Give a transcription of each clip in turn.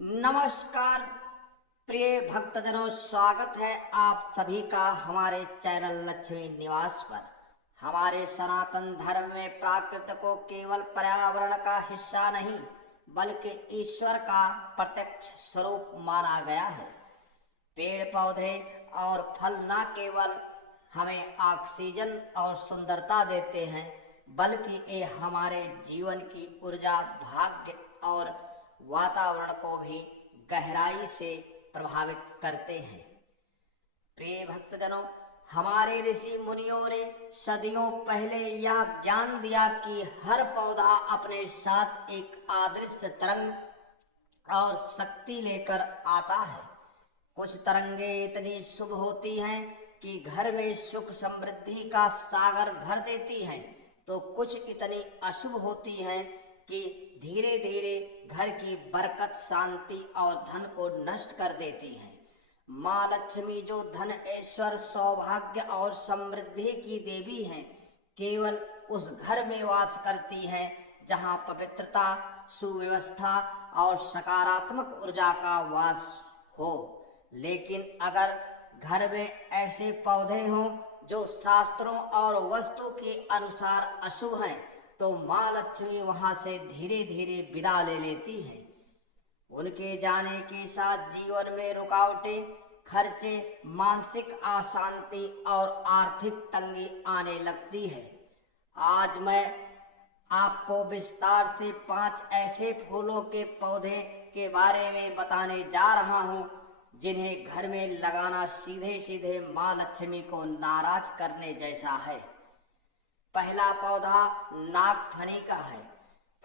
नमस्कार प्रिय भक्तजनों, स्वागत है आप सभी का हमारे चैनल लक्ष्मी निवास पर। हमारे सनातन धर्म में प्राकृत को केवल पर्यावरण का हिस्सा नहीं बल्कि ईश्वर का प्रत्यक्ष स्वरूप माना गया है। पेड़ पौधे और फल न केवल हमें ऑक्सीजन और सुंदरता देते हैं बल्कि ये हमारे जीवन की ऊर्जा, भाग्य और वातावरण को भी गहराई से प्रभावित करते हैं। प्रिय भक्तजनों, हमारे ऋषि मुनियों ने सदियों पहले यह ज्ञान दिया कि हर पौधा अपने साथ एक अदृश्य तरंग और शक्ति लेकर आता है। कुछ तरंगे इतनी शुभ होती हैं कि घर में सुख समृद्धि का सागर भर देती हैं, तो कुछ इतनी अशुभ होती हैं कि धीरे धीरे घर की बरकत, शांति और धन को नष्ट कर देती है। माँ लक्ष्मी जो धन, ऐश्वर्य, सौभाग्य और समृद्धि की देवी हैं, केवल उस घर में वास करती है जहाँ पवित्रता, सुव्यवस्था और सकारात्मक ऊर्जा का वास हो। लेकिन अगर घर में ऐसे पौधे हों जो शास्त्रों और वस्तु के अनुसार अशुभ हैं, तो माँ लक्ष्मी वहां से धीरे धीरे विदा ले लेती है। उनके जाने के साथ जीवन में रुकावटें, खर्चे, मानसिक अशांति और आर्थिक तंगी आने लगती है। आज मैं आपको विस्तार से 5 ऐसे फूलों के पौधे के बारे में बताने जा रहा हूँ जिन्हें घर में लगाना सीधे सीधे माँ लक्ष्मी को नाराज करने जैसा है। पहला पौधा नागफनी का है।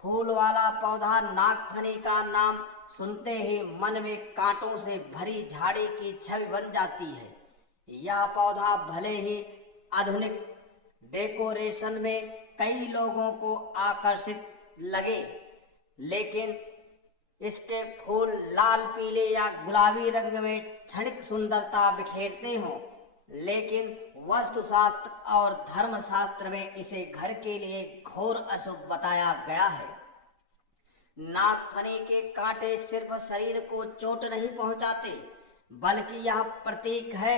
फूल वाला पौधा नागफनी का नाम सुनते ही मन में कांटों से भरी झाड़ी की छवि बन जाती है। यह पौधा भले ही आधुनिक डेकोरेशन में कई लोगों को आकर्षित लगे, लेकिन इसके फूल लाल, पीले या गुलाबी रंग में क्षणिक सुंदरता बिखेरते हों, लेकिन वास्तुशास्त्र और धर्मशास्त्र में इसे घर के लिए घोर अशुभ बताया गया है। नागफनी के कांटे सिर्फ शरीर को चोट नहीं पहुंचाते, बल्कि यह प्रतीक है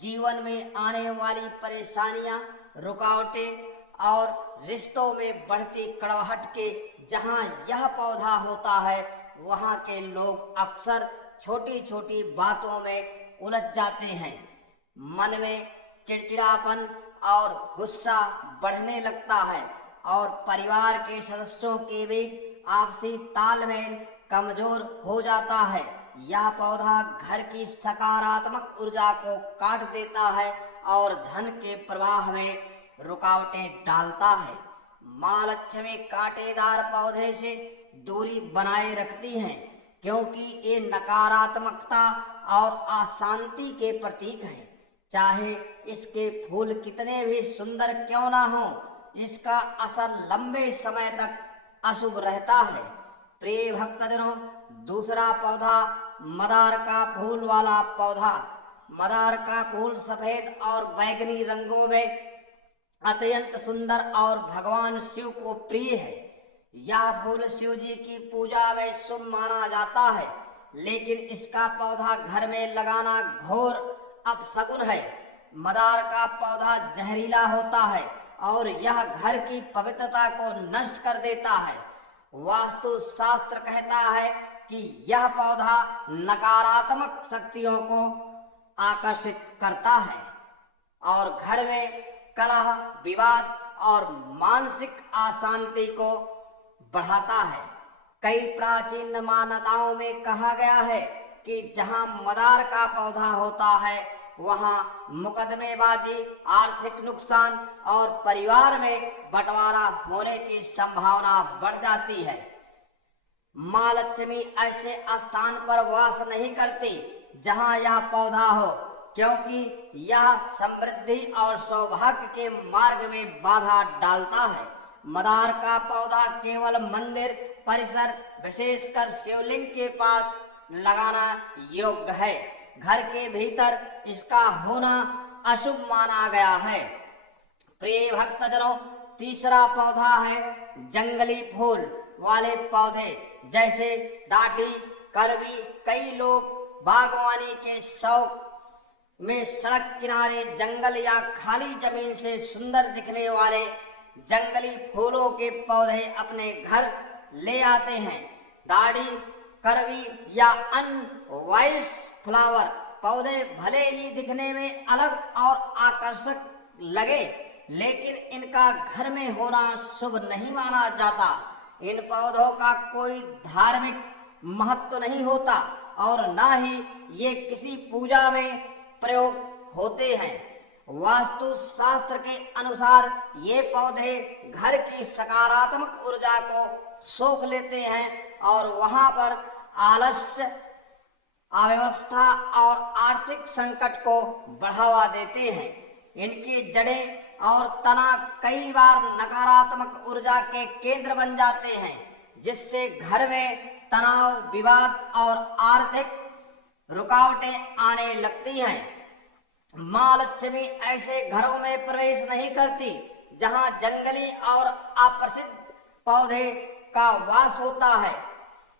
जीवन में आने वाली परेशानियां, रुकावटें और रिश्तों में बढ़ती कड़वाहट के। जहां यह पौधा होता है वहां के लोग अक्सर छोटी छोटी बातों में उलझ जाते हैं। मन में चिड़चिड़ापन और गुस्सा बढ़ने लगता है और परिवार के सदस्यों के बीच आपसी तालमेल कमजोर हो जाता है। यह पौधा घर की सकारात्मक ऊर्जा को काट देता है और धन के प्रवाह में रुकावटें डालता है। माँ लक्ष्मी कांटेदार पौधे से दूरी बनाए रखती हैं क्योंकि ये नकारात्मकता और अशांति के प्रतीक हैं। चाहे इसके फूल कितने भी सुंदर क्यों ना हो, इसका असर लंबे समय तक अशुभ रहता है। प्रिय भक्तजनों, दूसरा पौधा मदार का फूल वाला पौधा। मदार का फूल सफेद और बैंगनी रंगों में अत्यंत सुंदर और भगवान शिव को प्रिय है। यह फूल शिव जी की पूजा में शुभ माना जाता है, लेकिन इसका पौधा घर में लगाना घोर अपशगुन है। मदार का पौधा जहरीला होता है और यह घर की पवित्रता को नष्ट कर देता है। वास्तु शास्त्र कहता है कि यह पौधा नकारात्मक शक्तियों को आकर्षित करता है और घर में कलह, विवाद और मानसिक अशांति को बढ़ाता है। कई प्राचीन मान्यताओं में कहा गया है कि जहां मदार का पौधा होता है वहां मुकदमेबाजी, आर्थिक नुकसान और परिवार में बंटवारा होने की संभावना बढ़ जाती है। माँ लक्ष्मी ऐसे स्थान पर वास नहीं करती जहां यह पौधा हो, क्योंकि यह समृद्धि और सौभाग्य के मार्ग में बाधा डालता है। मदार का पौधा केवल मंदिर परिसर, विशेषकर शिवलिंग के पास लगाना योग्य है। घर के भीतर इसका होना अशुभ माना गया है। प्रिय भक्तजनों, तीसरा पौधा है जंगली फूल वाले पौधे जैसे डाटी, कर भी कई लोग बागवानी के शौक में सड़क किनारे जंगल या खाली जमीन से सुंदर दिखने वाले जंगली फूलों के पौधे अपने घर ले आते हैं। दाढ़ी, करवी या अन्य वाइल्ड फ्लावर पौधे भले ही दिखने में अलग और आकर्षक लगे, लेकिन इनका घर में होना शुभ नहीं माना जाता। इन पौधों का कोई धार्मिक महत्व नहीं होता और ना ही ये किसी पूजा में प्रयोग होते हैं। वास्तु शास्त्र के अनुसार ये पौधे घर की सकारात्मक ऊर्जा को सोख लेते हैं और वहां पर आलस्य, अव्यवस्था और आर्थिक संकट को बढ़ावा देते हैं। इनकी जड़ें और तना कई बार नकारात्मक ऊर्जा के केंद्र बन जाते हैं, जिससे घर में तनाव, विवाद और आर्थिक रुकावटें आने लगती हैं। माँ लक्ष्मी ऐसे घरों में प्रवेश नहीं करती जहां जंगली और अप्रसिद्ध पौधे का वास होता है।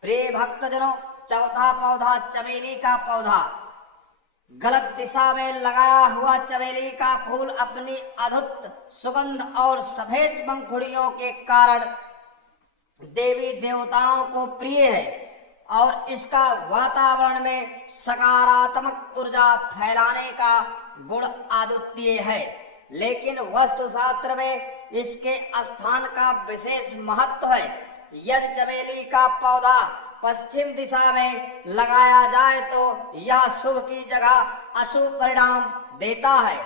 प्रिय भक्तजनों, चौथा पौधा चमेली का पौधा। गलत दिशा में लगाया हुआ चमेली का फूल अपनी अद्भुत सुगंध और सफेद पंखुड़ियों के कारण देवी देवताओं को प्रिय है और इसका वातावरण में सकारात्मक ऊर्जा फैलाने का गुण अद्वितीय है। लेकिन वास्तुशास्त्र में इसके स्थान का विशेष महत्व है। यदि चमेली का पौधा पश्चिम दिशा में लगाया जाए तो यह शुभ की जगह अशुभ परिणाम देता है।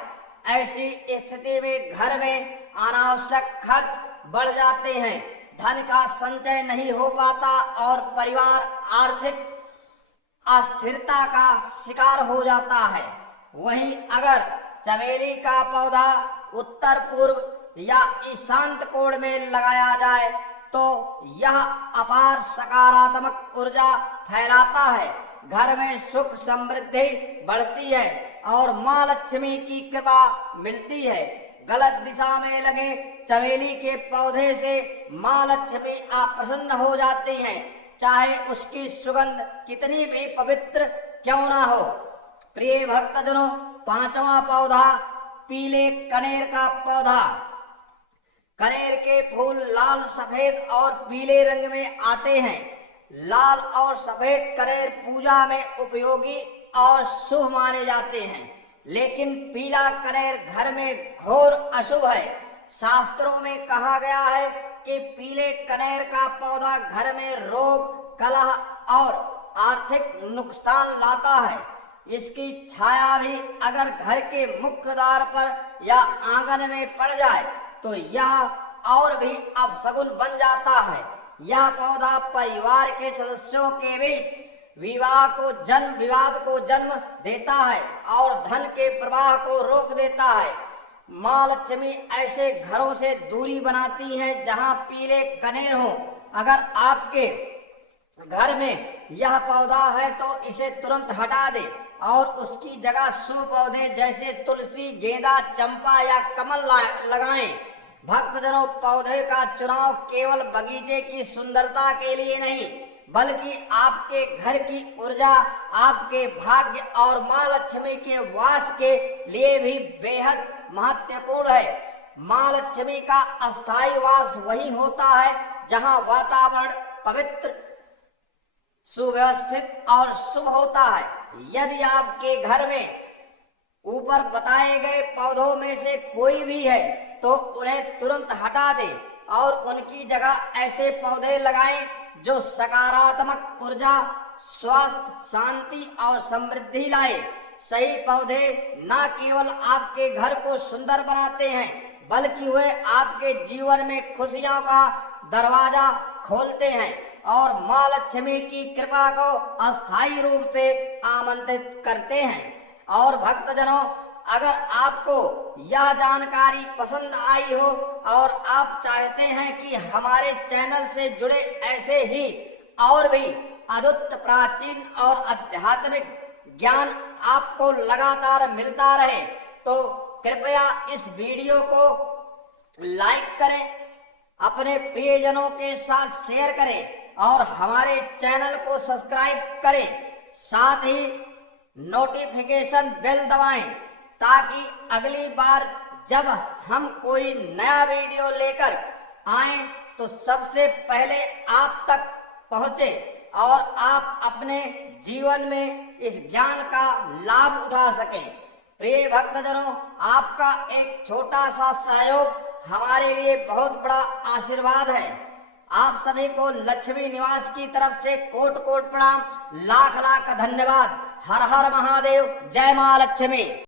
ऐसी स्थिति में घर में अनावश्यक खर्च बढ़ जाते हैं, धन का संचय नहीं हो पाता और परिवार आर्थिक अस्थिरता का शिकार हो जाता है। वहीं अगर चमेली का पौधा उत्तर पूर्व या ईशान्य कोण में लगाया जाए तो यह अपार सकारात्मक ऊर्जा फैलाता है, घर में सुख समृद्धि बढ़ती है और माँ लक्ष्मी की कृपा मिलती है। गलत दिशा में लगे चमेली के पौधे से माँ लक्ष्मी अप्रसन्न हो जाती हैं, चाहे उसकी सुगंध कितनी भी पवित्र क्यों ना हो। प्रिय भक्तजनों, पांचवा पौधा पीले कनेर का पौधा। कनेर के फूल लाल, सफेद और पीले रंग में आते हैं। लाल और सफेद कनेर पूजा में उपयोगी और शुभ माने जाते हैं, लेकिन पीला कनेर घर में घोर अशुभ है। शास्त्रों में कहा गया है कि पीले कनेर का पौधा घर में रोग, कलह और आर्थिक नुकसान लाता है। इसकी छाया भी अगर घर के मुख्य द्वार पर या आंगन में पड़ जाए तो यह और भी अपशगुन बन जाता है। यह पौधा परिवार के सदस्यों के बीच विवाद को जन्म देता है और धन के प्रवाह को रोक देता है। माँ लक्ष्मी ऐसे घरों से दूरी बनाती है जहां पीले कनेर हो। अगर आपके घर में यह पौधा है तो इसे तुरंत हटा दे और उसकी जगह शुभ पौधे जैसे तुलसी, गेंदा, चंपा या कमल लगाएं। भक्तजनों, पौधे का चुनाव केवल बगीचे की सुंदरता के लिए नहीं बल्कि आपके घर की ऊर्जा, आपके भाग्य और माँ लक्ष्मी के वास के लिए भी बेहद महत्वपूर्ण है। माँ लक्ष्मी का अस्थायी वास वही होता है जहाँ वातावरण पवित्र, सुव्यवस्थित और शुभ होता है। यदि आपके घर में ऊपर बताए गए पौधों में से कोई भी है तो उन्हें तुरंत हटा दें और उनकी जगह ऐसे पौधे लगाएं जो सकारात्मक ऊर्जा, स्वास्थ्य, शांति और समृद्धि लाए। सही पौधे न केवल आपके घर को सुंदर बनाते हैं बल्कि वे आपके जीवन में खुशियों का दरवाजा खोलते हैं और माँ लक्ष्मी की कृपा को अस्थायी रूप से आमंत्रित करते हैं। और भक्तजनों, अगर आपको यह जानकारी पसंद आई हो और आप चाहते हैं कि हमारे चैनल से जुड़े ऐसे ही और भी अद्भुत, प्राचीन और आध्यात्मिक ज्ञान आपको लगातार मिलता रहे तो कृपया इस वीडियो को लाइक करें, अपने प्रियजनों के साथ शेयर करें और हमारे चैनल को सब्सक्राइब करें, साथ ही नोटिफिकेशन बेल दबाएं ताकि अगली बार जब हम कोई नया वीडियो लेकर आए तो सबसे पहले आप तक पहुंचे और आप अपने जीवन में इस ज्ञान का लाभ उठा सकें। प्रिय भक्तजनों, आपका एक छोटा सा सहयोग हमारे लिए बहुत बड़ा आशीर्वाद है। आप सभी को लक्ष्मी निवास की तरफ से कोट कोट प्रणाम, लाख लाख धन्यवाद। हर हर महादेव, जय मां लक्ष्मी।